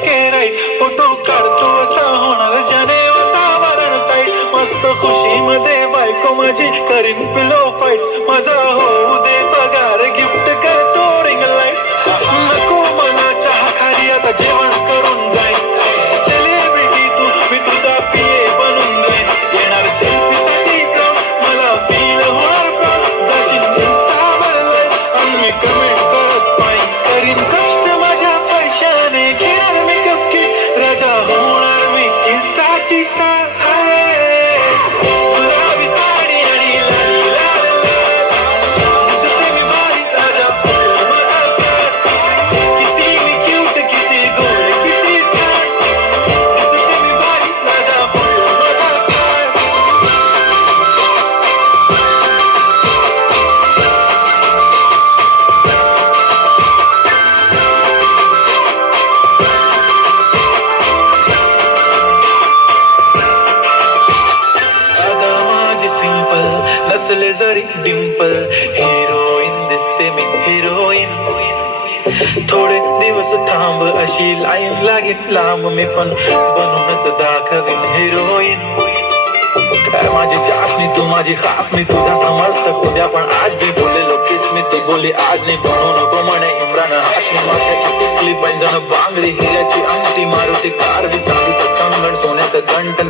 केराई फोटो काढतो असा होणार वातावरण काही मस्त खुशी मध्ये बायको माझी करीन पिलो फाईट माझा नसले जरी डिंपल हिरोईन दिसते मी हिरोईन थोडे दिवस थांब अशी लाईन लागेल लांब मी पण बनूनच दाखवीन हिरोईन काय माझी चाचणी तू माझी खास मी तुझा समर्थक उद्या पण आज मी बोललेलो किस मी ती बोली आज नाही बनू नको म्हणे. इम्रान हाशमी माथ्याची टिकली पैंजण बांगडी हिऱ्याची अंगठी मारुती कार बी चांदीचं कंगण सोन्याचं घंट